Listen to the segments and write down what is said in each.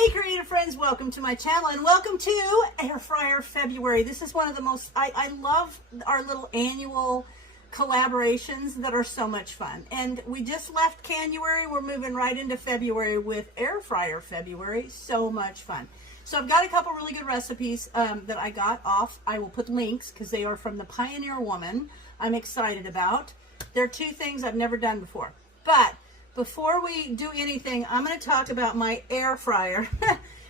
Hey creative friends, welcome to my channel and welcome to Air Fryer February. This is one of the most, I love our little annual collaborations that are so much fun. And we just left January, we're moving right into February with Air Fryer February. So much fun. So I've got a couple really good recipes that I got off. I will put links because they are from the Pioneer Woman. I'm excited about. They're two things I've never done before. But before we do anything, I'm going to talk about my air fryer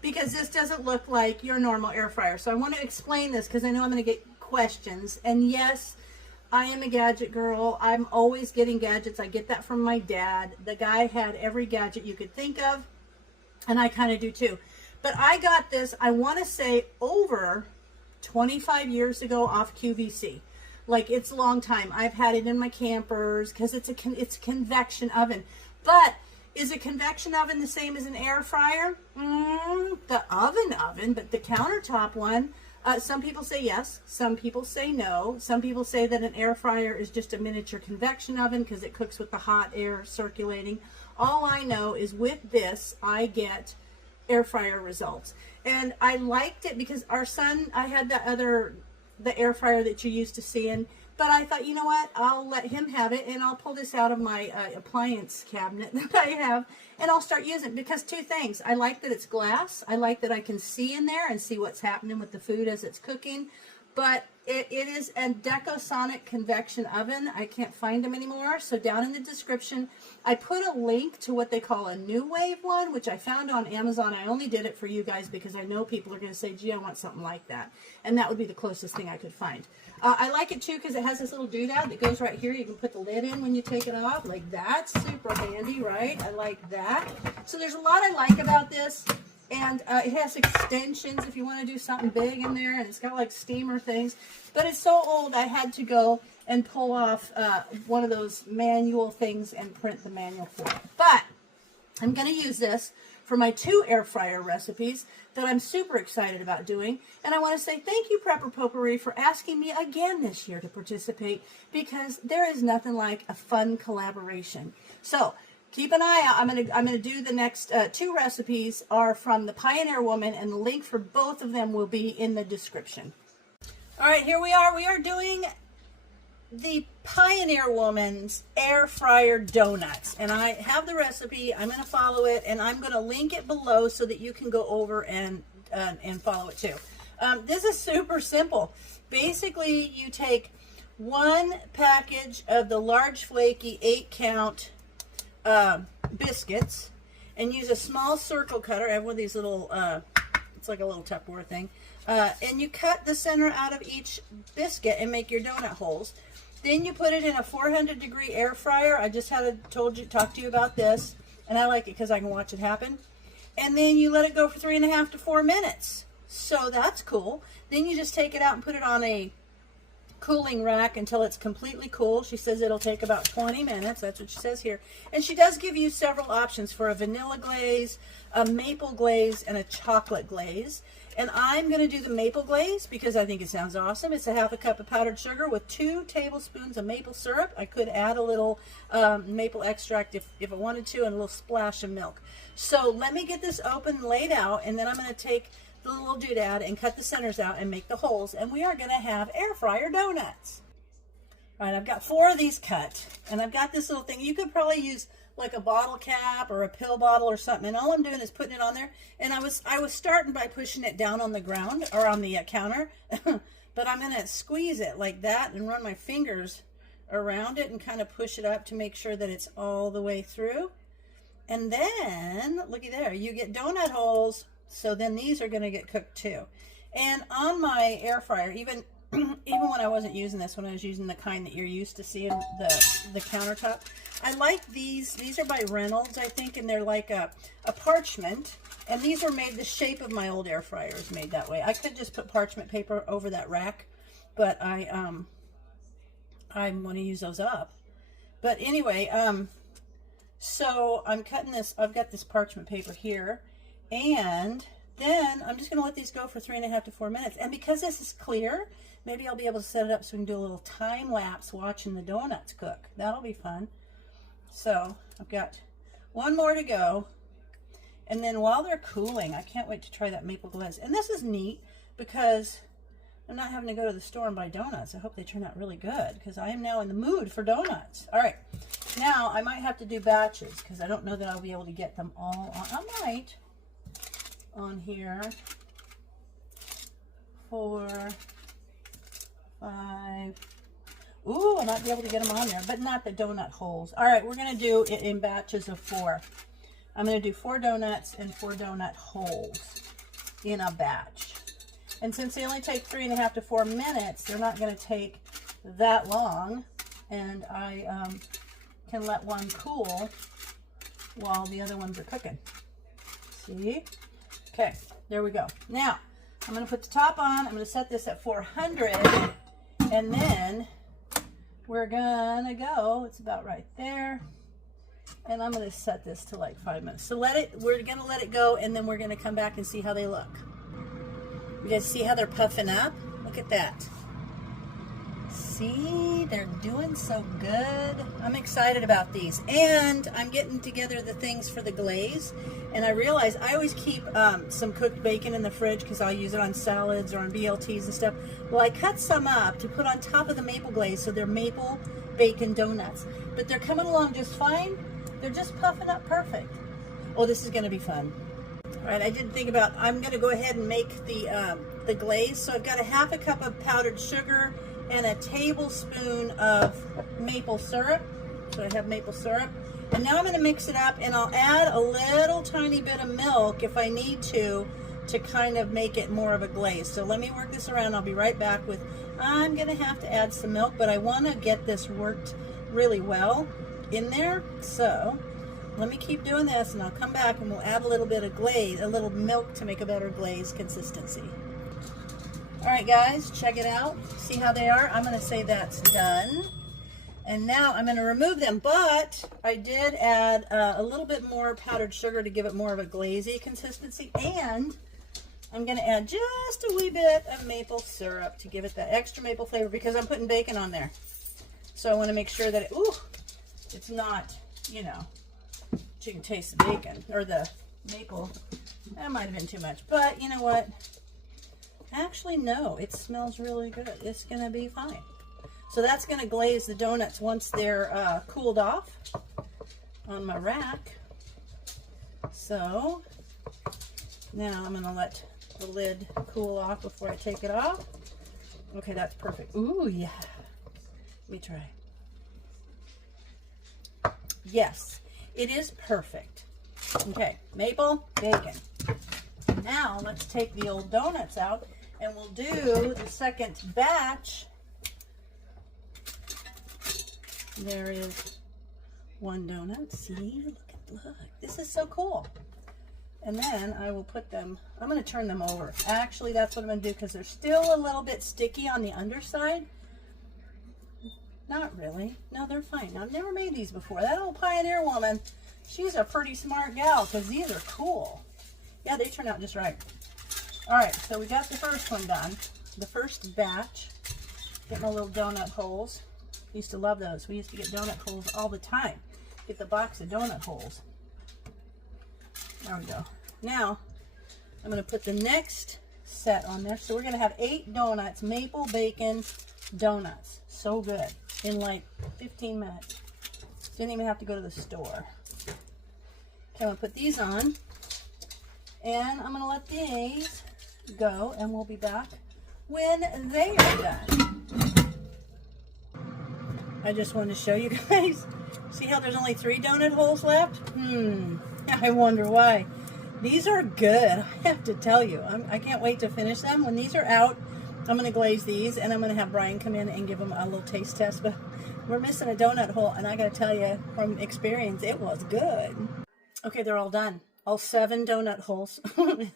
because this doesn't look like your normal air fryer. So I want to explain this because I know I'm going to get questions. And yes, I am a gadget girl. I'm always getting gadgets. I get that from my dad. The guy had every gadget you could think of, and I kind of do too. But I got this, I want to say, over 25 years ago off QVC. Like, it's a long time. I've had it in my campers because it's a convection oven. But is a convection oven the same as an air fryer? The oven, but the countertop one, some people say yes, some people say no. Some people say that an air fryer is just a miniature convection oven because it cooks with the hot air circulating. All I know is with this, I get air fryer results. And I liked it because our son, I had the air fryer that you're used to seeing, but I thought, you know what, I'll let him have it, and I'll pull this out of my appliance cabinet that I have, and I'll start using it because two things. I like that it's glass. I like that I can see in there and see what's happening with the food as it's cooking. But it is a Decosonic convection oven. I can't find them anymore. So down in the description, I put a link to what they call a New Wave one, which I found on Amazon. I only did it for you guys because I know people are going to say, gee, I want something like that. And that would be the closest thing I could find. I like it too because it has this little doodad that goes right here. You can put the lid in when you take it off. Like, that's super handy, right? I like that. So there's a lot I like about this. And it has extensions if you want to do something big in there. And it's got like steamer things. But it's so old, I had to go and pull off one of those manual things and print the manual for it. But I'm going to use this for my two air fryer recipes that I'm super excited about doing. And I want to say thank you, Prepper Potpourri, for asking me again this year to participate, because there is nothing like a fun collaboration. So keep an eye out. I'm gonna do the next two recipes are from the Pioneer Woman, and the link for both of them will be in the description. All right, here we are. We are doing the Pioneer Woman's air fryer donuts, and I have the recipe. I'm going to follow it, and I'm going to link it below so that you can go over and follow it too. This is super simple. Basically, you take one package of the large flaky 8-count biscuits and use a small circle cutter. I have one of these little, it's like a little Tupperware thing, and you cut the center out of each biscuit and make your donut holes. Then you put it in a 400-degree air fryer. I just talked to you about this, and I like it because I can watch it happen. And then you let it go for 3.5 to 4 minutes. So that's cool. Then you just take it out and put it on a cooling rack until it's completely cool. She says it'll take about 20 minutes. That's what she says here. And she does give you several options for a vanilla glaze, a maple glaze, and a chocolate glaze. And I'm going to do the maple glaze because I think it sounds awesome. It's a 1/2 cup of powdered sugar with 2 tablespoons of maple syrup. I could add a little maple extract if I wanted to, and a little splash of milk. So let me get this open and laid out, and then I'm going to take the little doodad and cut the centers out and make the holes, and we are going to have air fryer donuts. All right, I've got 4 of these cut, and I've got this little thing. You could probably use like a bottle cap or a pill bottle or something, and all I'm doing is putting it on there. And I was starting by pushing it down on the ground or on the counter, but I'm going to squeeze it like that and run my fingers around it and kind of push it up to make sure that it's all the way through. And then looky there, you get donut holes. So then these are going to get cooked too. And on my air fryer, even when I wasn't using this, when I was using the kind that you're used to seeing, the countertop, I like these. These are by Reynolds, I think, and they're like a parchment. And these are made, the shape of my old air fryer is made that way. I could just put parchment paper over that rack, but I want to use those up. But anyway, so I'm cutting this. I've got this parchment paper here. And then I'm just going to let these go for 3.5 to 4 minutes. And because this is clear, maybe I'll be able to set it up so we can do a little time lapse watching the donuts cook. That'll be fun. So I've got one more to go. And then while they're cooling, I can't wait to try that maple glaze. And this is neat because I'm not having to go to the store and buy donuts. I hope they turn out really good because I am now in the mood for donuts. All right, now I might have to do batches because I don't know that I'll be able to get them all on. I might on here. 4, 5. Ooh, I might be able to get them on there, but not the donut holes. All right, we're going to do it in batches of 4. I'm going to do 4 donuts and 4 donut holes in a batch. And since they only take 3.5 to 4 minutes, they're not going to take that long. And I can let one cool while the other ones are cooking. See? Okay, there we go. Now, I'm going to put the top on. I'm going to set this at 400. And then we're going to go, it's about right there. And I'm going to set this to like 5 minutes. So we're going to let it go, and then we're going to come back and see how they look. You guys see how they're puffing up? Look at that. See, they're doing so good. I'm excited about these. And I'm getting together the things for the glaze. And I realize I always keep some cooked bacon in the fridge because I'll use it on salads or on BLTs and stuff. Well, I cut some up to put on top of the maple glaze, so they're maple bacon donuts. But they're coming along just fine. They're just puffing up perfect. Oh, this is going to be fun. All right, I didn't think about, I'm going to go ahead and make the glaze. So I've got a 1/2 cup of powdered sugar and a tablespoon of maple syrup. So I have maple syrup. And now I'm going to mix it up, and I'll add a little tiny bit of milk if I need to kind of make it more of a glaze. So let me work this around. I'll be right back with, I'm going to have to add some milk, but I want to get this worked really well in there. So let me keep doing this, and I'll come back and we'll add a little bit of glaze, a little milk to make a better glaze consistency. All right, guys, check it out. See how they are? I'm going to say that's done. And now I'm going to remove them, but I did add a little bit more powdered sugar to give it more of a glazy consistency, and I'm going to add just a wee bit of maple syrup to give it that extra maple flavor because I'm putting bacon on there. So I want to make sure that it's not, you can taste the bacon or the maple. That might have been too much, but you know what? Actually, no, it smells really good. It's going to be fine. So that's going to glaze the donuts once they're cooled off on my rack. So now I'm going to let the lid cool off before I take it off. Okay, that's perfect. Ooh, yeah. Let me try. Yes, it is perfect. Okay, maple, bacon. Now let's take the old donuts out, and we'll do the second batch. There is one donut. See, look. This is so cool. And then I will put them, I'm going to turn them over. Actually, that's what I'm going to do because they're still a little bit sticky on the underside. Not really. No, they're fine. I've never made these before. That old Pioneer woman, she's a pretty smart gal because these are cool. Yeah, they turn out just right. All right, so we got the first one done. The first batch. Get my little donut holes. Used to love those. We used to get donut holes all the time. Get the box of donut holes. There we go. Now, I'm going to put the next set on there. So we're going to have 8 donuts, maple bacon donuts. So good. In like 15 minutes. Didn't even have to go to the store. Okay, I'm going to put these on. And I'm going to let these go, and we'll be back when they are done. I just wanted to show you guys. See how there's only 3 donut holes left? I wonder why. These are good, I have to tell you. I can't wait to finish them. When these are out, I'm going to glaze these, and I'm going to have Brian come in and give them a little taste test. But we're missing a donut hole, and I got to tell you from experience, it was good. Okay, they're all done. All 7 donut holes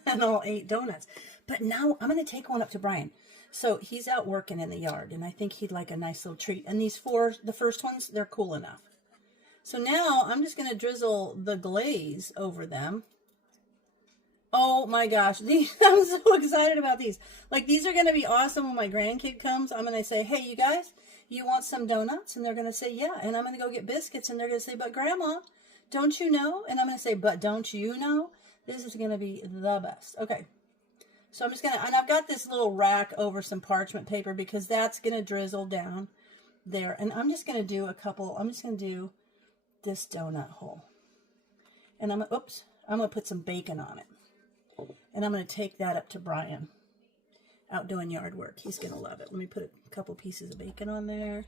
and all 8 donuts. But now I'm going to take one up to Brian. So he's out working in the yard, and I think he'd like a nice little treat. And these 4, the first ones, they're cool enough. So now I'm just going to drizzle the glaze over them. Oh my gosh, I'm so excited about these. Like, these are going to be awesome when my grandkid comes. I'm going to say, hey, you guys, you want some donuts? And they're going to say, yeah. And I'm going to go get biscuits, and they're going to say, but Grandma, don't you know? And I'm going to say, but don't you know This is going to be the best. Okay. So I'm just going to, and I've got this little rack over some parchment paper because that's going to drizzle down there. And I'm just going to do I'm just going to do this donut hole. And I'm going to put some bacon on it. And I'm going to take that up to Brian out doing yard work. He's going to love it. Let me put a couple pieces of bacon on there.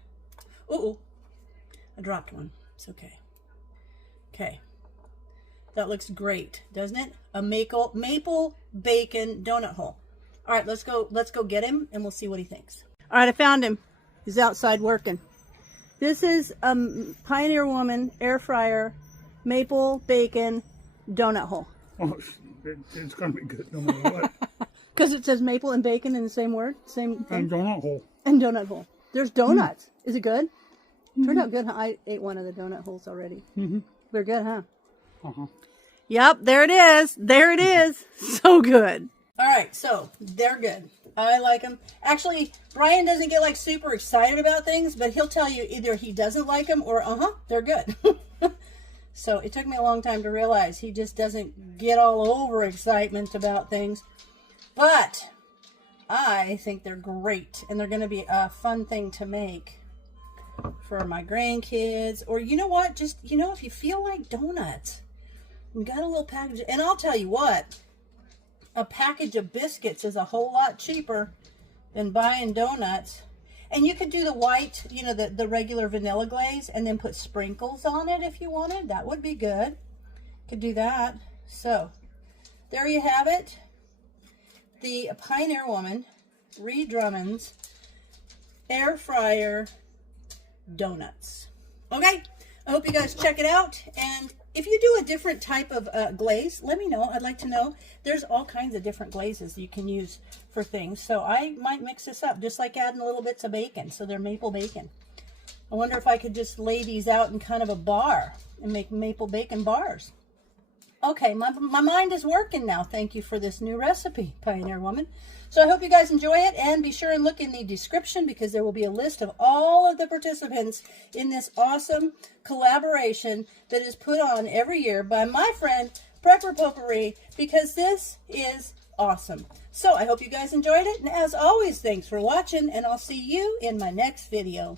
Uh-oh. I dropped one. It's okay. Okay. That looks great, doesn't it? A maple bacon donut hole. All right, let's go get him and we'll see what he thinks. All right, I found him. He's outside working. This is a Pioneer Woman air fryer maple bacon donut hole. Oh, it's going to be good no matter what. Because it says maple and bacon in the same word? Same thing? And donut hole. And donut hole. There's donuts. Is it good? Turned out good, huh? I ate one of the donut holes already. They're good, huh? Yep, there it is. There it is. So good. All right, so they're good. I like them. Actually, Brian doesn't get like super excited about things, but he'll tell you either he doesn't like them or, they're good. So it took me a long time to realize he just doesn't get all over excitement about things. But I think they're great, and they're going to be a fun thing to make for my grandkids. Or you know what? Just, if you feel like donuts, you got a little package. And I'll tell you what, a package of biscuits is a whole lot cheaper than buying donuts. And you could do the white, the regular vanilla glaze and then put sprinkles on it if you wanted. That would be good. Could do that. So there you have it. The Pioneer Woman, Ree Drummond's air fryer donuts. Okay, I hope you guys check it out. And if you do a different type of glaze, let me know. I'd like to know. There's all kinds of different glazes you can use for things. So I might mix this up, just like adding little bits of bacon. So they're maple bacon. I wonder if I could just lay these out in kind of a bar and make maple bacon bars. Okay, my mind is working now. Thank you for this new recipe, Pioneer Woman. So I hope you guys enjoy it, and be sure and look in the description because there will be a list of all of the participants in this awesome collaboration that is put on every year by my friend Prepper Potpourri, because this is awesome. So I hope you guys enjoyed it, and as always, thanks for watching, and I'll see you in my next video.